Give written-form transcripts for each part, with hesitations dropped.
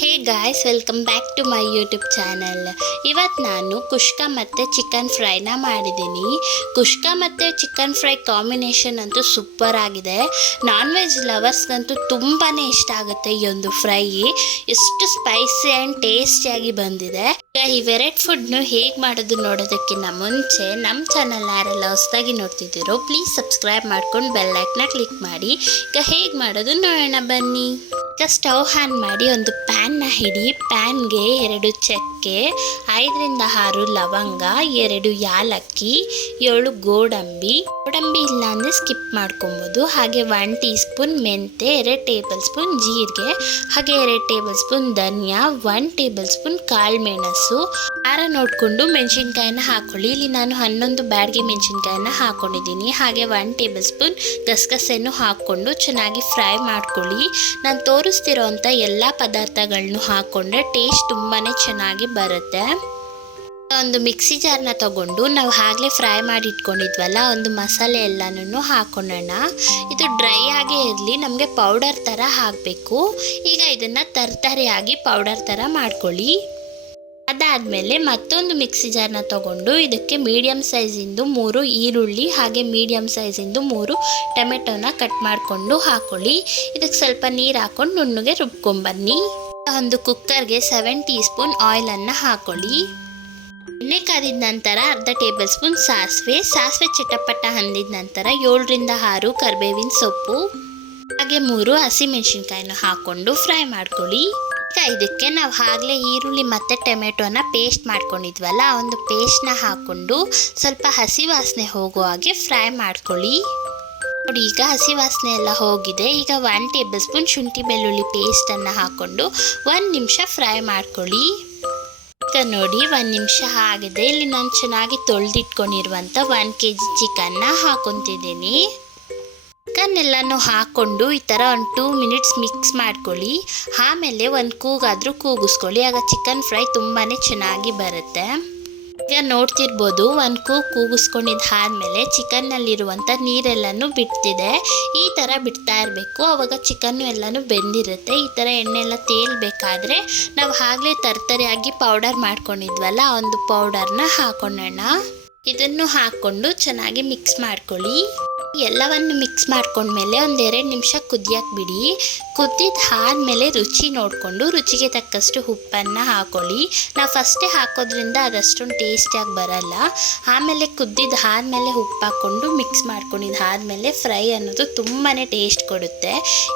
Hey guys, welcome back to my YouTube channel. ಇವತ್ತು ನಾನು ಕುಷ್ಕ ಮತ್ತು ಚಿಕನ್ ಫ್ರೈನ ಮಾಡಿದ್ದೀನಿ. ಕುಷ್ಕ ಮತ್ತು ಚಿಕನ್ ಫ್ರೈ ಕಾಂಬಿನೇಷನ್ ಅಂತೂ ಸೂಪರ್ ಆಗಿದೆ. ನಾನ್ ವೆಜ್ ಲವರ್ಸ್ಗಂತೂ ತುಂಬಾ ಇಷ್ಟ ಆಗುತ್ತೆ ಈ ಒಂದು ಫ್ರೈ. ಎಷ್ಟು ಸ್ಪೈಸಿ ಆ್ಯಂಡ್ ಟೇಸ್ಟಿಯಾಗಿ ಬಂದಿದೆ. ಈ ವೆರೈಟಿ ಫುಡ್ನು ಹೇಗೆ ಮಾಡೋದು ನೋಡೋದಕ್ಕಿಂತ ಮುಂಚೆ ನಮ್ಮ ಚಾನಲ್ ಯಾರೆಲ್ಲ ಹೊಸದಾಗಿ ನೋಡ್ತಿದ್ದೀರೋ ಪ್ಲೀಸ್ ಸಬ್ಸ್ಕ್ರೈಬ್ ಮಾಡ್ಕೊಂಡು ಬೆಲ್ಲೈಕ್ನ ಕ್ಲಿಕ್ ಮಾಡಿ. ಈಗ ಹೇಗೆ ಮಾಡೋದು ನೋಡೋಣ ಬನ್ನಿ. ಈಗ ಸ್ಟವ್ ಆನ್ ಮಾಡಿ ಒಂದು ಪ್ಯಾನ್ನ ಹಿಡಿ. ಪ್ಯಾನ್ಗೆ 2 ಚಕ್ಕೆ, 5ರಿಂದ 6 ಲವಂಗ, 2 ಯಾಲಕ್ಕಿ, 7 ಗೋಡಂಬಿ ಇಲ್ಲ ಅಂದರೆ ಸ್ಕಿಪ್ ಮಾಡ್ಕೊಬೋದು. ಹಾಗೆ 1 ಟೀ ಸ್ಪೂನ್ ಮೆಂತೆ, 2 ಟೇಬಲ್ ಸ್ಪೂನ್ ಜೀರಿಗೆ, ಹಾಗೆ 2 ಟೇಬಲ್ ಸ್ಪೂನ್ ಧನಿಯಾ, 1 ಟೇಬಲ್ ಸ್ಪೂನ್ ಕಾಳು ಮೆಣಸು. ಖಾರ ನೋಡಿಕೊಂಡು ಮೆಣಸಿನ್ಕಾಯಿನ ಹಾಕ್ಕೊಳ್ಳಿ. ಇಲ್ಲಿ ನಾನು 11 ಬ್ಯಾಡಗಿ ಮೆಣಸಿನ್ಕಾಯಿನ ಹಾಕ್ಕೊಂಡಿದ್ದೀನಿ. ಹಾಗೆ 1 ಟೇಬಲ್ ಸ್ಪೂನ್ ಗಸಗಸೆನೂ ಹಾಕ್ಕೊಂಡು ಚೆನ್ನಾಗಿ ಫ್ರೈ ಮಾಡ್ಕೊಳ್ಳಿ. ನಾನು ತೋರಿಸ್ತಿರೋಂಥ ಎಲ್ಲ ಪದಾರ್ಥಗಳನ್ನೂ ಹಾಕ್ಕೊಂಡ್ರೆ ಟೇಸ್ಟ್ ತುಂಬಾ ಚೆನ್ನಾಗಿ ಬರುತ್ತೆ. ಒಂದು ಮಿಕ್ಸಿ ಜಾರ್ನ ತಗೊಂಡು ನಾವು ಆಗಲೇ ಫ್ರೈ ಮಾಡಿ ಇಟ್ಕೊಂಡಿದ್ವಲ್ಲ ಒಂದು ಮಸಾಲೆ ಎಲ್ಲನೂ ಹಾಕ್ಕೊಳ್ಳೋಣ. ಇದು ಡ್ರೈ ಆಗೇ ಇರಲಿ, ನಮಗೆ ಪೌಡರ್ ಥರ ಹಾಕಬೇಕು. ಈಗ ಇದನ್ನು ತರತರಿಯಾಗಿ ಪೌಡರ್ ಥರ ಮಾಡ್ಕೊಳ್ಳಿ. ಅದಾದಮೇಲೆ ಮತ್ತೊಂದು ಮಿಕ್ಸಿ ಜಾರ್ನ ತಗೊಂಡು ಇದಕ್ಕೆ ಮೀಡಿಯಮ್ ಸೈಜಿಂದು 3 ಈರುಳ್ಳಿ ಹಾಗೆ ಮೀಡಿಯಮ್ ಸೈಜಿಂದು 3 ಟೊಮೆಟೊನ ಕಟ್ ಮಾಡಿಕೊಂಡು ಹಾಕ್ಕೊಳ್ಳಿ. ಇದಕ್ಕೆ ಸ್ವಲ್ಪ ನೀರು ಹಾಕ್ಕೊಂಡು ನುಣ್ಣಗೆ ರುಬ್ಕೊಂಬನ್ನಿ. ಒಂದು ಕುಕ್ಕರ್ಗೆ 7 ಟೀ ಸ್ಪೂನ್ ಆಯಿಲನ್ನು ಹಾಕ್ಕೊಳ್ಳಿ. ಎಣ್ಣೆ ಕಾದಿದ ನಂತರ ಅರ್ಧ ಟೇಬಲ್ ಸ್ಪೂನ್ ಸಾಸಿವೆ ಚಿಟಪಟ ಅಂದಿದ ನಂತರ 7ರಿಂದ 6 ಕರಿಬೇವಿನ ಸೊಪ್ಪು ಹಾಗೆ 3 ಹಸಿಮೆಣಸಿನ್ಕಾಯಿನ ಹಾಕ್ಕೊಂಡು ಫ್ರೈ ಮಾಡ್ಕೊಳ್ಳಿ. ಇದಕ್ಕೆ ನಾವು ಆಗಲೇ ಈರುಳ್ಳಿ ಮತ್ತು ಟೊಮೆಟೊನ ಪೇಸ್ಟ್ ಮಾಡ್ಕೊಂಡಿದ್ವಲ್ಲ ಆ ಒಂದು ಪೇಸ್ಟ್ನ ಹಾಕ್ಕೊಂಡು ಸ್ವಲ್ಪ ಹಸಿ ವಾಸನೆ ಹೋಗೋ ಹಾಗೆ ಫ್ರೈ ಮಾಡ್ಕೊಳ್ಳಿ. ನೋಡಿ, ಈಗ ಹಸಿ ವಾಸನೆ ಎಲ್ಲ ಹೋಗಿದೆ. ಈಗ 1 ಟೇಬಲ್ ಸ್ಪೂನ್ ಶುಂಠಿ ಬೆಳ್ಳುಳ್ಳಿ ಪೇಸ್ಟನ್ನು ಹಾಕ್ಕೊಂಡು 1 ನಿಮಿಷ ಫ್ರೈ ಮಾಡ್ಕೊಳ್ಳಿ. ಈಗ ನೋಡಿ 1 ನಿಮಿಷ ಆಗಿದೆ. ಇಲ್ಲಿ ನಾನು ಚೆನ್ನಾಗಿ ತೊಳೆದಿಟ್ಕೊಂಡಿರುವಂಥ 1 kg ಚಿಕನ್ನ ಹಾಕ್ಕೊತಿದ್ದೀನಿ. ಚಿಕನ್ನೆಲ್ಲನೂ ಹಾಕ್ಕೊಂಡು ಈ ಥರ ಒಂದು 2 ಮಿನಿಟ್ಸ್ ಮಿಕ್ಸ್ ಮಾಡ್ಕೊಳ್ಳಿ. ಆಮೇಲೆ ಒಂದು ಕೂಗಾದರೂ ಕೂಗಿಸ್ಕೊಳ್ಳಿ, ಆಗ ಚಿಕನ್ ಫ್ರೈ ತುಂಬಾ ಚೆನ್ನಾಗಿ ಬರುತ್ತೆ. ಈಗ ನೋಡ್ತಿರ್ಬೋದು, ಒಂದು ಕೂಗಿಸ್ಕೊಂಡಿದ್ದಾದಮೇಲೆ ಚಿಕನ್ನಲ್ಲಿರುವಂಥ ನೀರೆಲ್ಲನೂ ಬಿಡ್ತಿದೆ. ಈ ಥರ ಬಿಡ್ತಾ ಇರಬೇಕು, ಆವಾಗ ಚಿಕನ್ನು ಎಲ್ಲನೂ ಬೆಂದಿರುತ್ತೆ. ಈ ಥರ ಎಣ್ಣೆ ಎಲ್ಲ ತೇಲ್ಬೇಕಾದ್ರೆ ನಾವು ಆಗಲೇ ತರತರಿಯಾಗಿ ಪೌಡರ್ ಮಾಡ್ಕೊಂಡಿದ್ವಲ್ಲ ಆ ಒಂದು ಪೌಡರ್ನ ಹಾಕೊಳ್ಳೋಣ. ಇದನ್ನು ಹಾಕ್ಕೊಂಡು ಚೆನ್ನಾಗಿ ಮಿಕ್ಸ್ ಮಾಡ್ಕೊಳ್ಳಿ. ಎಲ್ಲವನ್ನು ಮಿಕ್ಸ್ ಮಾಡ್ಕೊಂಡ್ಮೇಲೆ ಒಂದು 2 ನಿಮಿಷ ಕುದಿಯಕ್ಕೆ ಬಿಡಿ. ಕುದ್ದಿದ್ದಾದಮೇಲೆ ರುಚಿ ನೋಡಿಕೊಂಡು ರುಚಿಗೆ ತಕ್ಕಷ್ಟು ಉಪ್ಪನ್ನು ಹಾಕ್ಕೊಳ್ಳಿ. ನಾವು ಫಸ್ಟೇ ಹಾಕೋದ್ರಿಂದ ಅದಷ್ಟೊಂದು ಟೇಸ್ಟಿಯಾಗಿ ಬರಲ್ಲ. ಆಮೇಲೆ ಕುದ್ದಿದ್ದಾದಮೇಲೆ ಉಪ್ಪು ಹಾಕ್ಕೊಂಡು ಮಿಕ್ಸ್ ಮಾಡ್ಕೊಂಡಿದ್ದಾದಮೇಲೆ ಫ್ರೈ ಅನ್ನೋದು ತುಂಬಾ ಟೇಸ್ಟ್ ಕೊಡುತ್ತೆ.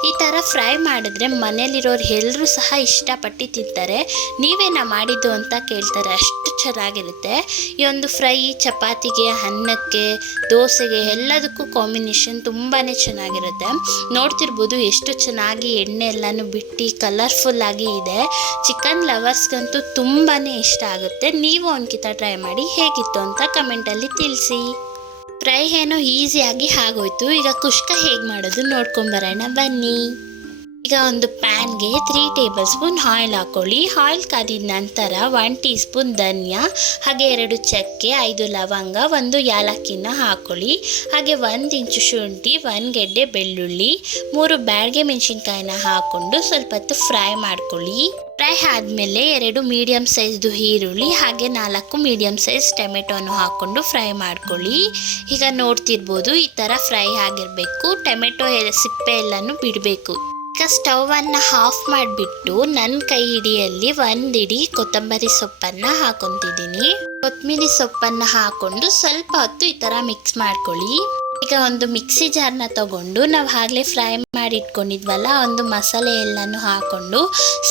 ಈ ಥರ ಫ್ರೈ ಮಾಡಿದ್ರೆ ಮನೇಲಿರೋರು ಎಲ್ಲರೂ ಸಹ ಇಷ್ಟಪಟ್ಟು ತಿಂತಾರೆ. ನೀವೇನಾ ಮಾಡಿದ್ದು ಅಂತ ಕೇಳ್ತಾರೆ, ಅಷ್ಟು ಚೆನ್ನಾಗಿರುತ್ತೆ. ಈ ಒಂದು ಫ್ರೈ ಚಪಾತಿಗೆ, ಅನ್ನಕ್ಕೆ, ದೋಸೆಗೆ ಎಲ್ಲದಕ್ಕೂ ಕಾಂಬಿನೇಷನ್ ತುಂಬಾ ಚೆನ್ನಾಗಿರುತ್ತೆ. ನೋಡ್ತಿರ್ಬೋದು ಎಷ್ಟು ಚೆನ್ನಾಗಿ ಎಣ್ಣೆ ಎಲ್ಲನೂ ಬಿಟ್ಟು ಕಲರ್ಫುಲ್ ಆಗಿ ಇದೆ. ಚಿಕನ್ ಲವರ್ಸ್ಗಂತೂ ತುಂಬಾ ಇಷ್ಟ ಆಗುತ್ತೆ. ನೀವು ಒಂದ್ಕಿತ ಟ್ರೈ ಮಾಡಿ ಹೇಗಿತ್ತು ಅಂತ ಕಮೆಂಟಲ್ಲಿ ತಿಳಿಸಿ. ಫ್ರೈ ಏನೋ ಈಸಿಯಾಗಿ ಆಗೋಯ್ತು. ಈಗ ಕುಷ್ಕ ಹೇಗೆ ಮಾಡೋದು ನೋಡ್ಕೊಂಬರೋಣ ಬನ್ನಿ. ಈಗ ಒಂದು ಪ್ಯಾನ್ಗೆ 3 ಟೇಬಲ್ ಸ್ಪೂನ್ ಆಯಿಲ್ ಹಾಕ್ಕೊಳ್ಳಿ. ಆಯಿಲ್ ಕಾದಿದ ನಂತರ 1 ಟೀ ಸ್ಪೂನ್ ಧನಿಯಾ ಹಾಗೆ 2 ಚಕ್ಕೆ, 5 ಲವಂಗ, 1 ಯಾಲಕ್ಕಿನ ಹಾಕ್ಕೊಳ್ಳಿ. ಹಾಗೆ 1 ಇಂಚು ಶುಂಠಿ, 1 ಗೆಡ್ಡೆ ಬೆಳ್ಳುಳ್ಳಿ, 3 ಬ್ಯಾಡಗಿ ಮೆಣಸಿನ್ಕಾಯಿನ ಹಾಕ್ಕೊಂಡು ಸ್ವಲ್ಪ ಹೊತ್ತು ಫ್ರೈ ಮಾಡ್ಕೊಳ್ಳಿ. ಫ್ರೈ ಆದಮೇಲೆ 2 ಮೀಡಿಯಮ್ ಸೈಜ್ದು ಈರುಳ್ಳಿ ಹಾಗೆ 4 ಮೀಡಿಯಮ್ ಸೈಜ್ ಟೊಮೆಟೊನು ಹಾಕ್ಕೊಂಡು ಫ್ರೈ ಮಾಡ್ಕೊಳ್ಳಿ. ಈಗ ನೋಡ್ತಿರ್ಬೋದು ಈ ಥರ ಫ್ರೈ ಆಗಿರಬೇಕು. ಟೊಮೆಟೊ ಸಿಪ್ಪೆ ಎಲ್ಲನೂ ಬಿಡಬೇಕು. ಈಗ ಸ್ಟವನ್ನು ಆಫ್ ಮಾಡಿಬಿಟ್ಟು ನನ್ನ ಕೈ ಹಿಡಿಯಲ್ಲಿ 1 ಹಿಡಿ ಕೊತ್ತಂಬರಿ ಸೊಪ್ಪನ್ನು ಹಾಕ್ಕೊತಿದ್ದೀನಿ. ಕೊತ್ತಂಬರಿ ಸೊಪ್ಪನ್ನು ಹಾಕ್ಕೊಂಡು ಸ್ವಲ್ಪ ಹೊತ್ತು ಈ ಥರ ಮಿಕ್ಸ್ ಮಾಡ್ಕೊಳ್ಳಿ. ಈಗ ಒಂದು ಮಿಕ್ಸಿ ಜಾರ್ನ ತಗೊಂಡು ನಾವು ಆಗಲೇ ಫ್ರೈ ಮಾಡಿ ಇಟ್ಕೊಂಡಿದ್ವಲ್ಲ ಒಂದು ಮಸಾಲೆ ಎಲ್ಲನೂ ಹಾಕ್ಕೊಂಡು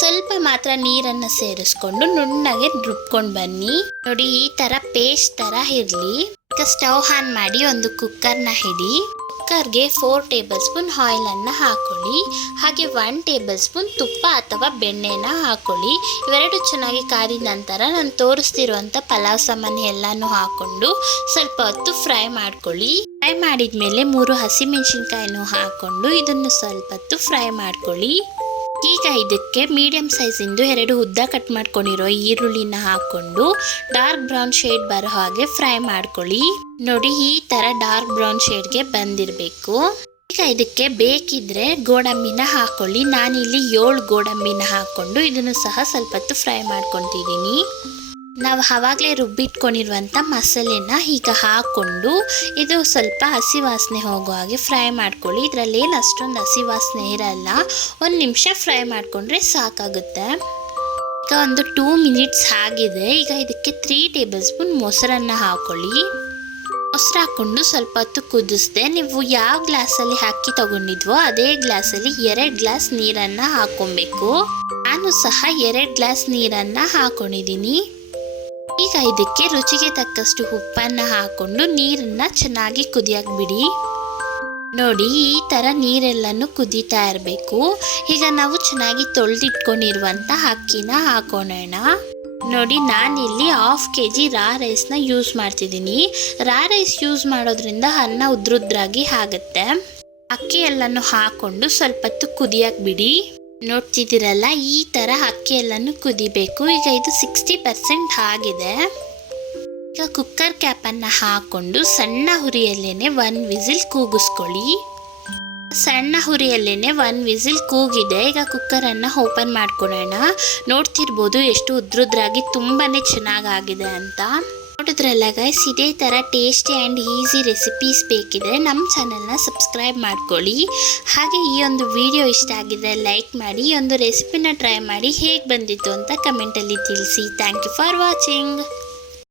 ಸ್ವಲ್ಪ ಮಾತ್ರ ನೀರನ್ನು ಸೇರಿಸ್ಕೊಂಡು ನುಣ್ಣಗೆ ರುಬ್ಕೊಂಡು ಬನ್ನಿ. ನೋಡಿ, ಈ ಥರ ಪೇಸ್ಟ್ ಥರ ಇರಲಿ. ಈಗ ಸ್ಟವ್ ಆನ್ ಮಾಡಿ ಒಂದು ಕುಕ್ಕರ್ನ ಹಿಡಿ. ಕುಕ್ಕರ್ಗೆ 4 ಟೇಬಲ್ ಸ್ಪೂನ್ ಆಯಿಲನ್ನು ಹಾಕ್ಕೊಳ್ಳಿ. ಹಾಗೆ 1 ಟೇಬಲ್ ಸ್ಪೂನ್ ತುಪ್ಪ ಅಥವಾ ಬೆಣ್ಣೆನ ಹಾಕ್ಕೊಳ್ಳಿ. ಇವೆರಡು ಚೆನ್ನಾಗಿ ಕಾದಿದ ನಂತರ ನಾನು ತೋರಿಸ್ತಿರುವಂಥ ಪಲಾವ್ ಸಾಮಾನು ಎಲ್ಲನೂ ಹಾಕ್ಕೊಂಡು ಸ್ವಲ್ಪ ಹೊತ್ತು ಫ್ರೈ ಮಾಡ್ಕೊಳ್ಳಿ. ಫ್ರೈ ಮಾಡಿದ್ಮೇಲೆ 3 ಹಸಿಮೆಣಸಿನ್ಕಾಯಿನೂ ಹಾಕ್ಕೊಂಡು ಇದನ್ನು ಸ್ವಲ್ಪ ಹೊತ್ತು ಫ್ರೈ ಮಾಡ್ಕೊಳ್ಳಿ. ಈಗ ಇದಕ್ಕೆ ಮೀಡಿಯಮ್ ಸೈಜಿಂದು 2 ಉದ್ದ ಕಟ್ ಮಾಡ್ಕೊಂಡಿರೋ ಈರುಳ್ಳಿನ ಹಾಕ್ಕೊಂಡು ಡಾರ್ಕ್ ಬ್ರೌನ್ ಶೇಡ್ ಬರೋ ಹಾಗೆ ಫ್ರೈ ಮಾಡ್ಕೊಳ್ಳಿ. ನೋಡಿ, ಈ ಥರ ಡಾರ್ಕ್ ಬ್ರೌನ್ ಶೇಡ್ಗೆ ಬಂದಿರಬೇಕು. ಈಗ ಇದಕ್ಕೆ ಬೇಕಿದ್ರೆ ಗೋಡಂಬಿನ ಹಾಕ್ಕೊಳ್ಳಿ. ನಾನಿಲ್ಲಿ 7 ಗೋಡಂಬಿನ ಹಾಕ್ಕೊಂಡು ಇದನ್ನು ಸಹ ಸ್ವಲ್ಪ ಹೊತ್ತು ಫ್ರೈ ಮಾಡ್ಕೊತಿದ್ದೀನಿ. ನಾವು ಆವಾಗಲೇ ರುಬ್ಬಿಟ್ಕೊಂಡಿರುವಂಥ ಮಸಾಲೆನ ಈಗ ಹಾಕ್ಕೊಂಡು ಇದು ಸ್ವಲ್ಪ ಹಸಿ ವಾಸನೆ ಹೋಗೋ ಹಾಗೆ ಫ್ರೈ ಮಾಡ್ಕೊಳ್ಳಿ. ಇದರಲ್ಲೇನು ಅಷ್ಟೊಂದು ಹಸಿ ವಾಸನೆ ಇರಲ್ಲ. 1 ನಿಮಿಷ ಫ್ರೈ ಮಾಡಿಕೊಂಡ್ರೆ ಸಾಕಾಗುತ್ತೆ. ಈಗ ಒಂದು 2 ಮಿನಿಟ್ಸ್ ಆಗಿದೆ. ಈಗ ಇದಕ್ಕೆ 3 ಟೇಬಲ್ ಸ್ಪೂನ್ ಮೊಸರನ್ನು ಹಾಕ್ಕೊಳ್ಳಿ. ಮೊಸರು ಹಾಕ್ಕೊಂಡು ಸ್ವಲ್ಪ ಹೊತ್ತು ಕುದಿಸ್ದೆ. ನೀವು ಯಾವ ಗ್ಲಾಸಲ್ಲಿ ಅಕ್ಕಿ ತೊಗೊಂಡಿದ್ವೋ ಅದೇ ಗ್ಲಾಸಲ್ಲಿ 2 ಗ್ಲಾಸ್ ನೀರನ್ನು ಹಾಕ್ಕೊಬೇಕು. ನಾನು ಸಹ 2 ಗ್ಲಾಸ್ ನೀರನ್ನು ಹಾಕ್ಕೊಂಡಿದ್ದೀನಿ. ಈಗ ಇದಕ್ಕೆ ರುಚಿಗೆ ತಕ್ಕಷ್ಟು ಉಪ್ಪನ್ನು ಹಾಕ್ಕೊಂಡು ನೀರನ್ನು ಚೆನ್ನಾಗಿ ಕುದಿಯಕ್ಕೆ ಬಿಡಿ. ನೋಡಿ, ಈ ಥರ ನೀರೆಲ್ಲನೂ ಕುದೀತಾ ಇರಬೇಕು. ಈಗ ನಾವು ಚೆನ್ನಾಗಿ ತೊಳೆದಿಟ್ಕೊಂಡಿರುವಂಥ ಅಕ್ಕಿನ ಹಾಕೋಣ. ನೋಡಿ, ನಾನಿಲ್ಲಿ 1/2 kg ರಾ ರೈಸ್ನ ಯೂಸ್ ಮಾಡ್ತಿದ್ದೀನಿ. ರಾ ರೈಸ್ ಯೂಸ್ ಮಾಡೋದ್ರಿಂದ ಅನ್ನ ಉದ್ರುದ್ರಾಗಿ ಆಗುತ್ತೆ. ಅಕ್ಕಿ ಎಲ್ಲನೂ ಹಾಕ್ಕೊಂಡು ಸ್ವಲ್ಪ ಹೊತ್ತು ಕುದಿಯಕ್ಕೆ ಬಿಡಿ. ನೋಡ್ತಿದ್ದೀರಲ್ಲ, ಈ ಥರ ಅಕ್ಕಿ ಎಲ್ಲನೂ ಕುದಿಬೇಕು. ಈಗ ಇದು 60% ಆಗಿದೆ. ಈಗ ಕುಕ್ಕರ್ ಕ್ಯಾಪನ್ನು ಹಾಕ್ಕೊಂಡು ಸಣ್ಣ ಹುರಿಯಲ್ಲೇನೆ 1 ವಿಸಿಲ್ ಕೂಗಿಸ್ಕೊಳ್ಳಿ. ಸಣ್ಣ ಹುರಿಯಲ್ಲೇನೆ 1 ವಿಸಿಲ್ ಕೂಗಿದೆ. ಈಗ ಕುಕ್ಕರನ್ನು ಓಪನ್ ಮಾಡ್ಕೊಳ್ಳೋಣ. ನೋಡ್ತಿರ್ಬೋದು ಎಷ್ಟು ಉದ್ರುದ್ರಾಗಿ ತುಂಬಾ ಚೆನ್ನಾಗಾಗಿದೆ ಅಂತ. ನೋಡಿದ್ರಲ್ಲ ಗೈಸ್, ಇದೇ ಥರ ಟೇಸ್ಟಿ ಆ್ಯಂಡ್ ಈಸಿ ರೆಸಿಪೀಸ್ ಬೇಕಿದ್ರೆ ನಮ್ಮ ಚಾನಲ್ನ ಸಬ್ಸ್ಕ್ರೈಬ್ ಮಾಡ್ಕೊಳ್ಳಿ. ಹಾಗೆ ಈ ಒಂದು ವಿಡಿಯೋ ಇಷ್ಟ ಆಗಿದ್ರೆ ಲೈಕ್ ಮಾಡಿ. ಈ ಒಂದು ರೆಸಿಪಿನ ಟ್ರೈ ಮಾಡಿ ಹೇಗೆ ಬಂದಿತ್ತು ಅಂತ ಕಮೆಂಟಲ್ಲಿ ತಿಳಿಸಿ. Thank you for watching.